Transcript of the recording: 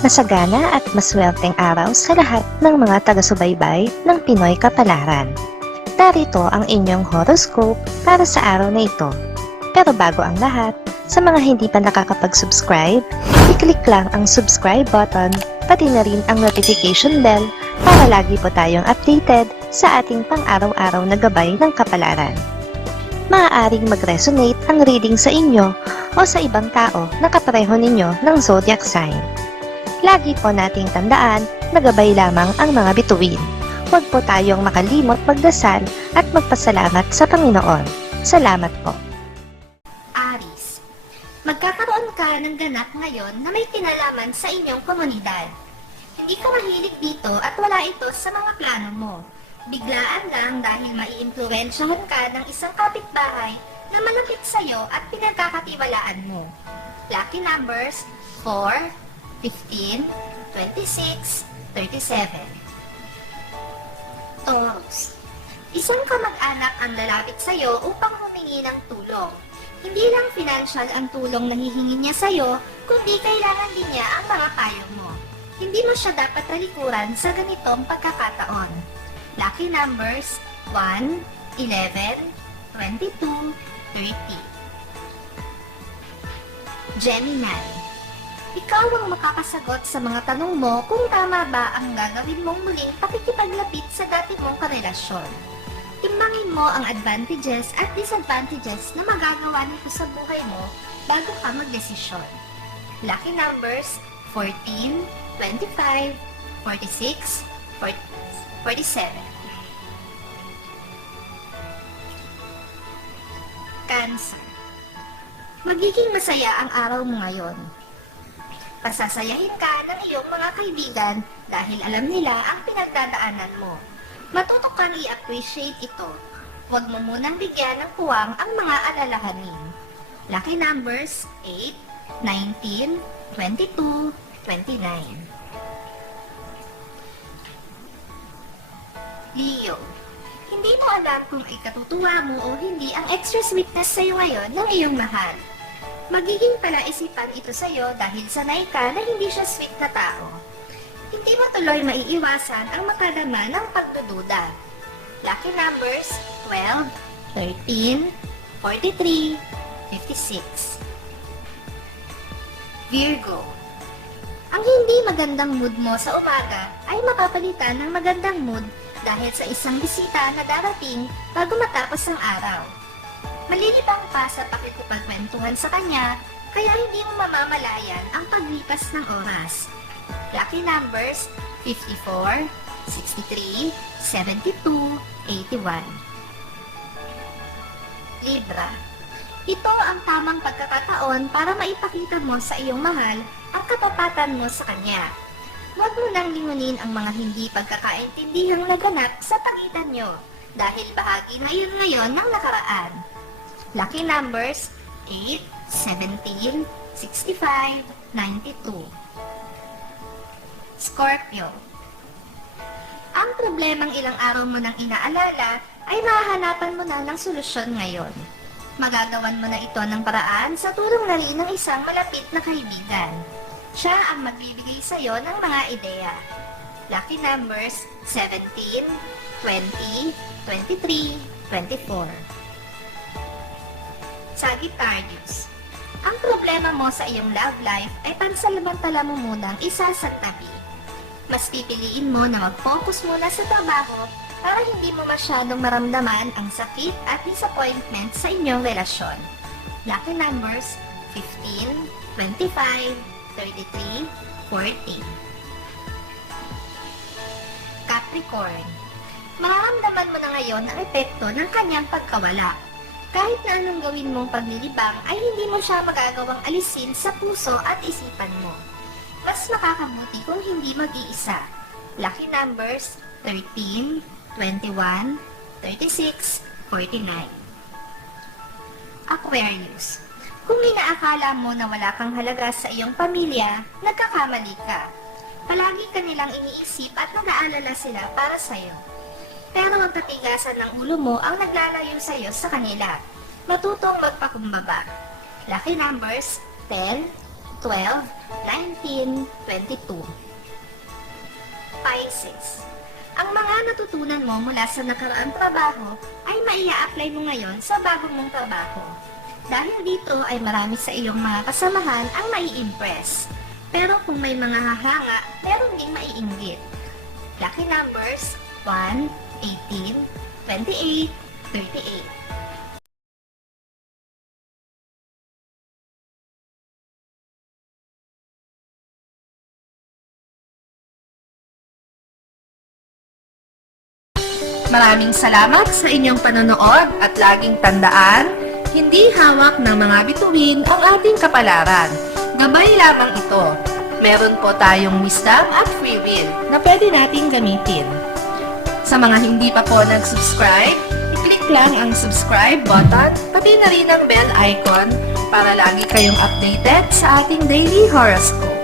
Masagana at maswerteng araw sa lahat ng mga taga-subaybay ng Pinoy Kapalaran. Narito ang inyong horoscope para sa araw na ito. Pero bago ang lahat, sa mga hindi pa nakakapag-subscribe, i-click lang ang subscribe button, pati na rin ang notification bell para lagi po tayong updated sa ating pang-araw-araw na gabay ng kapalaran. Maaaring mag-resonate ang reading sa inyo o sa ibang tao na kapareho ninyo ng zodiac sign. Lagi po nating tandaan na gabay lamang ang mga bituin. Huwag po tayong makalimot magdasal at magpasalamat sa Panginoon. Salamat po. Aries, magkakaroon ka ng ganap ngayon na may kinalaman sa inyong komunidad. Hindi ka mahilig dito at wala ito sa mga plano mo. Biglaan lang dahil maiimpluwensyahan ka ng isang kapitbahay na malapit sa iyo at pinagkakatiwalaan mo. Lucky numbers 4, 15, 26, 37. Taurus, isang kamag-anak ang lalapit sa iyo upang humingi ng tulong. Hindi lang financial ang tulong na hihingi niya sa iyo, kundi kailangan din niya ang mga payo mo. Hindi mo siya dapat talikuran sa ganitong pagkakataon. Lucky numbers 1, 11, 22, 30. Gemini, ikaw ang makakasagot sa mga tanong mo kung tama ba ang gagawin mong muling pakikipaglapit sa dati mong karelasyon. Timbangin mo ang advantages at disadvantages na magagawa nito sa buhay mo bago ka magdesisyon. Lucky numbers 14, 25, 46, 47. Cancer, magiging masaya ang araw mo ngayon. Pasasayahin ka ng iyong mga kaibigan dahil alam nila ang pinagdadaanan mo. Matuto kang i-appreciate ito. Huwag mo munang bigyan ng puwang ang mga alalahanin. Lucky numbers 8, 19, 22, 29. Leo, hindi mo alam kung ikatutuwa mo o hindi ang extra sweetness sa iyo ngayon ng iyong mahal. Magiging palaisipan ito sa iyo dahil sanay ka na hindi siya sweet na tao. Hindi mo tuloy maiiwasan ang makadama ng pagdududa. Lucky numbers 12, 13, 43, 56. Virgo, ang hindi magandang mood mo sa umaga ay mapapalitan ng magandang mood dahil sa isang bisita na darating bago matapos ang araw. Malilibang pa sa pakikipagkwentuhan sa kanya, kaya hindi mo mamamalayan ang paglipas ng oras. Lucky numbers 54, 63, 72, 81. Libra, ito ang tamang pagkakataon para maipakita mo sa iyong mahal ang katapatan mo sa kanya. Huwag mo nang lingunin ang mga hindi pagkakaintindihang naganap sa pagitan nyo dahil bahagi na yun ngayon ng nakaraan. Lucky numbers 8, 17, 65, 92. Scorpio, ang problemang ilang araw mo nang inaalala ay mahahanapan mo na ng solusyon ngayon. Magagawan mo na ito ng paraan sa tulong na rin ng isang malapit na kaibigan. Siya ang magbibigay sa iyo ng mga ideya. Lucky numbers 17, 20, 23, 24. Sagittarius, ang problema mo sa iyong love life ay pansamantala mo munang isasagtabi. Mas pipiliin mo na mag-focus muna sa trabaho para hindi mo masyadong maramdaman ang sakit at disappointment sa inyong relasyon. Lucky numbers 15, 25, 33, 40. Capricorn, mararamdaman mo na ngayon ang epekto ng kanyang pagkawala. Kahit na anong gawin mong paglilibang ay hindi mo siya magagawang alisin sa puso at isipan mo. Mas makakabuti kung hindi mag-iisa. Lucky numbers 13, 21, 36, 49. Aquarius, kung inaakala mo na wala kang halaga sa iyong pamilya, nagkakamali ka. Palagi ka nilang iniisip at nag-aalala sila para sa iyo. Pero ang katigasan ng ulo mo ang naglalayo sa iyo sa kanila. Matutong magpakumbaba. Lucky numbers 10, 12, 19, 22. Pisces. Ang mga natutunan mo mula sa nakaraang trabaho ay maia-apply mo ngayon sa bagong mong trabaho. Dahil dito ay marami sa iyong mga kasamahan ang mai-impress. Pero kung may mga hahanga, meron ding maiinggit. Lucky numbers 1, 18, 28, 38. Maraming salamat sa inyong panonood at laging tandaan, hindi hawak ng mga bituin ang ating kapalaran. Gabay lamang ito. Meron po tayong wisdom at free will na pwede nating gamitin. Sa mga hindi pa po nag-subscribe, i-click lang ang subscribe button, pati na rin ang bell icon para lagi kayong updated sa ating daily horoscope.